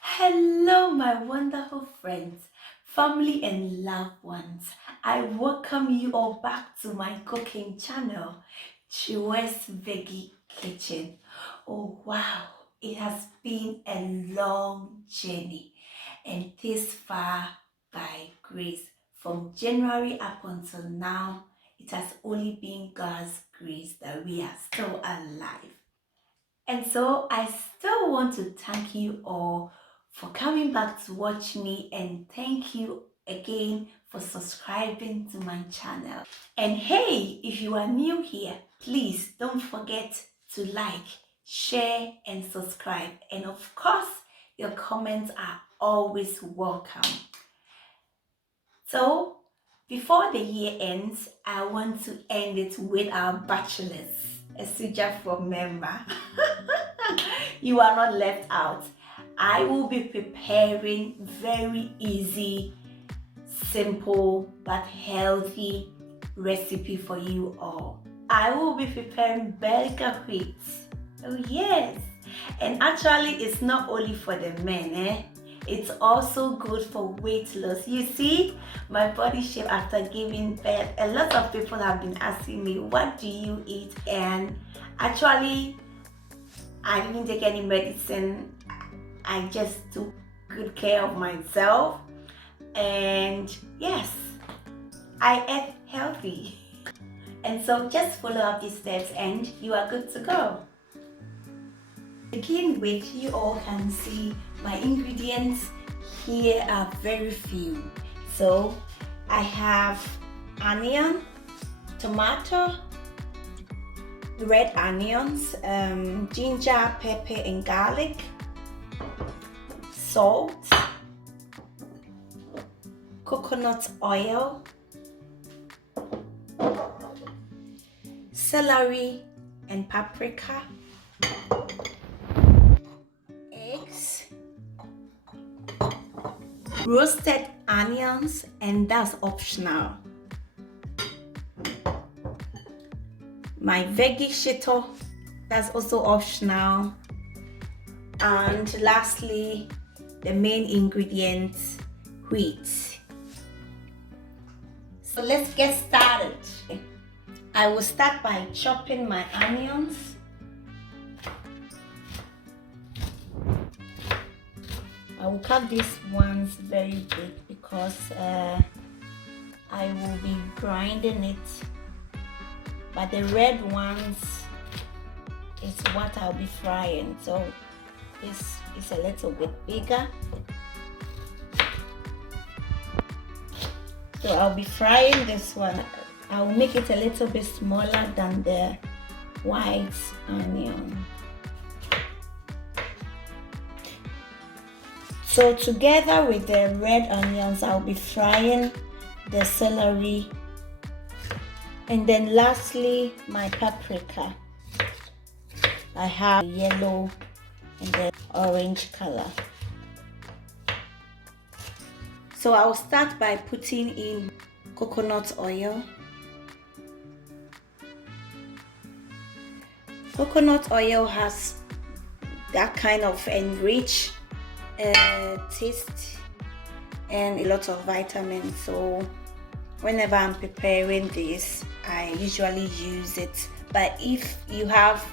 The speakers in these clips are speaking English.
Hello, my wonderful friends, family, and loved ones. I welcome you all back to my cooking channel, Kyerewaa's Veggie Kitchen. Oh, wow, it has been a long journey, and this far by grace. From January up until now, it has only been God's grace that we are still alive. And so I still want to thank you all for coming back to watch me, and thank you again for subscribing to my channel. And hey, if you are new here, please don't forget to like, share, and subscribe. And of course, your comments are always welcome. So before the year ends, I want to end it with our bachelors, a Suja for member. You are not left out. I will be preparing very easy, simple, but healthy recipe for you all. I will be preparing Bulgur Wheat. Oh yes. And actually, it's not only for the men, It's also good for weight loss. You see, my body shape after giving birth, a lot of people have been asking me, what do you eat? And actually, I didn't take any medicine. I just took good care of myself. And yes, I ate healthy. And so just follow up these steps and you are good to go. To begin with, you all can see my ingredients here are very few. So I have onion, tomato, red onions, ginger, pepper, and garlic, salt, coconut oil, celery and paprika, eggs, roasted onions, and that's optional. My veggie shito, that's also optional. And lastly, the main ingredient, wheat. So let's get started. I will start by chopping my onions. I will cut these ones very big because I will be grinding it. But the red ones is what I'll be frying. So this is a little bit bigger. So I'll be frying this one. I'll make it a little bit smaller than the white onion. So together with the red onions, I'll be frying the celery. And then lastly, my paprika. I have yellow and the orange color. So I'll start by putting in coconut oil. Coconut oil has that kind of enriched taste and a lot of vitamins. So whenever I'm preparing this, I usually use it. But if you have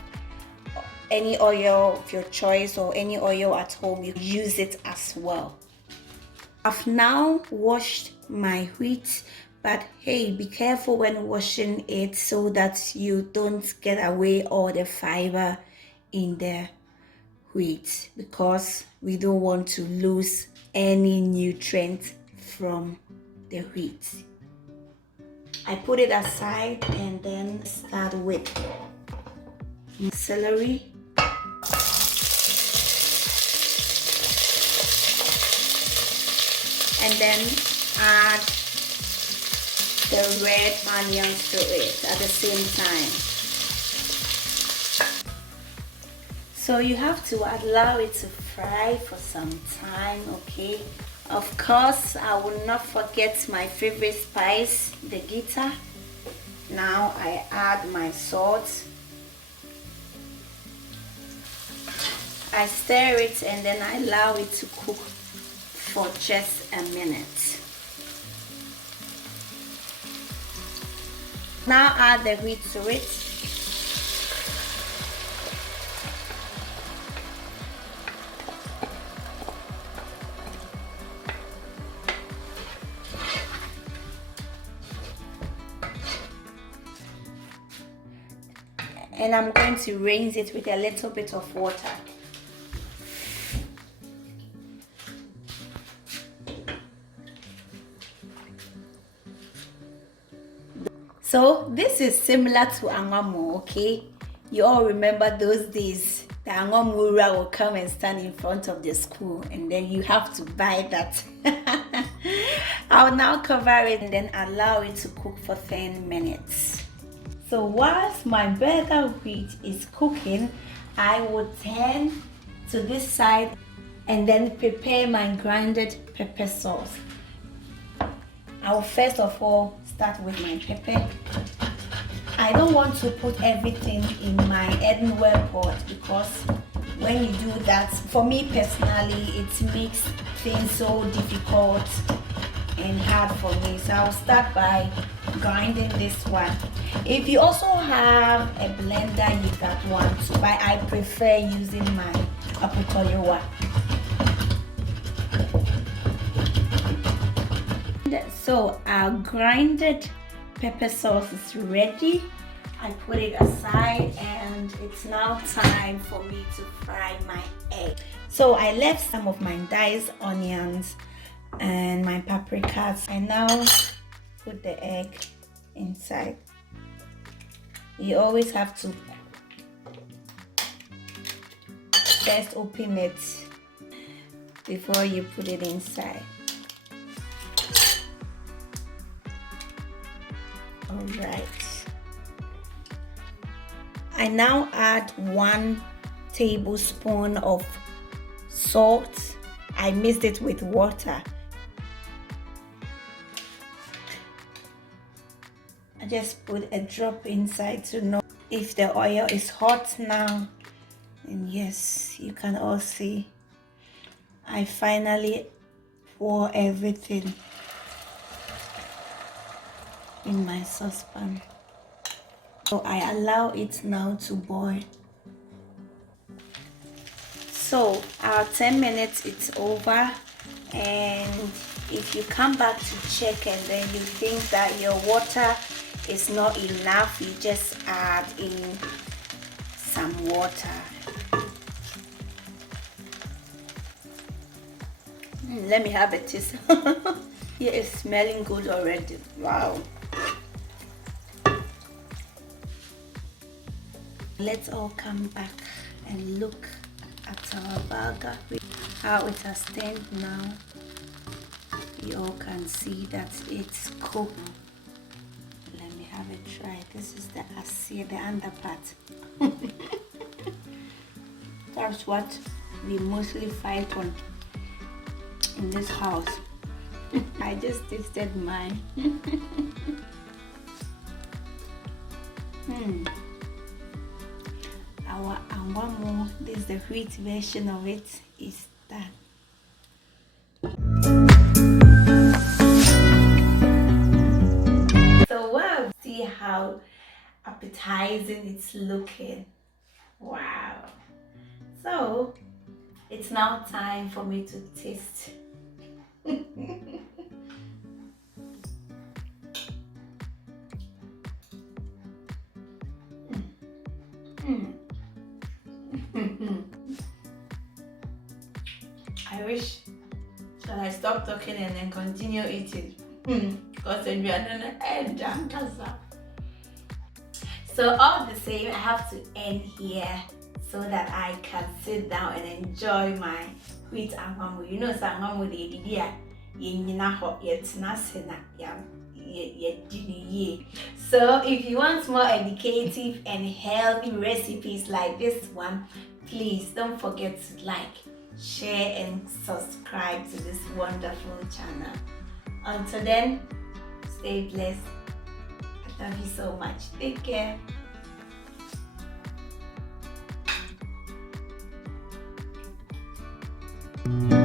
any oil of your choice or any oil at home, you use it as well. I've now washed my wheat, but hey, be careful when washing it so that you don't get away all the fiber in the wheat, because we don't want to lose any nutrient from the wheat. I put it aside and then start with celery, and then add the red onions to it at the same time. So you have to allow it to fry for some time, okay? Of course, I will not forget my favorite spice, the Veggie. Now I add my salt. I stir it and then I allow it to cook for just a minute. Now add the wheat to it. And I'm going to rinse it with a little bit of water. So this is similar to Angwamu, okay? You all remember those days the Angwamu will come and stand in front of the school and then you have to buy that. I'll now cover it and then allow it to cook for 10 minutes. So whilst my burger wheat is cooking, I will turn to this side and then prepare my grinded pepper sauce. I will first of all start with my pepper. I don't want to put everything in my earthenware pot because when you do that, for me personally, it makes things so difficult and hard for me. So I'll start by grinding this one. If you also have a blender, you got one too, but I prefer using my Kyerewaa. So our grinded pepper sauce is ready. I put it aside and it's now time for me to fry my egg. So I left some of my diced onions and my paprikas. I now put the egg inside. You always have to first open it before you put it inside. Alright. I now add 1 tablespoon of salt. I mixed it with water. I just put a drop inside to know if the oil is hot now. And yes, you can all see I finally pour everything in my saucepan. So I allow it now to boil. So our 10 minutes it's over, and if you come back to check and then you think that your water is not enough, you just add in some water. Let me have a taste. Yeah, it's smelling good already. Wow. Let's all come back and look at our burger, how it has turned now. You all can see that it's cooked. Let me have a try. This is the asia, the underpart. That's what we mostly fight on in this house. I just tasted mine. Our Angwamu, this is the wheat version of it, is done. So wow, see how appetizing it's looking. Wow. So it's now time for me to taste. I wish that I stop talking and then continue eating. Because then we are in the end. So all the same, I have to end here so that I can sit down and enjoy my wheat Angwamu. You know, Angwamu the idea So if you want more educative and healthy recipes like this one, please don't forget to like, share and subscribe to this wonderful channel. Until then, stay blessed. I love you so much. Take care. you.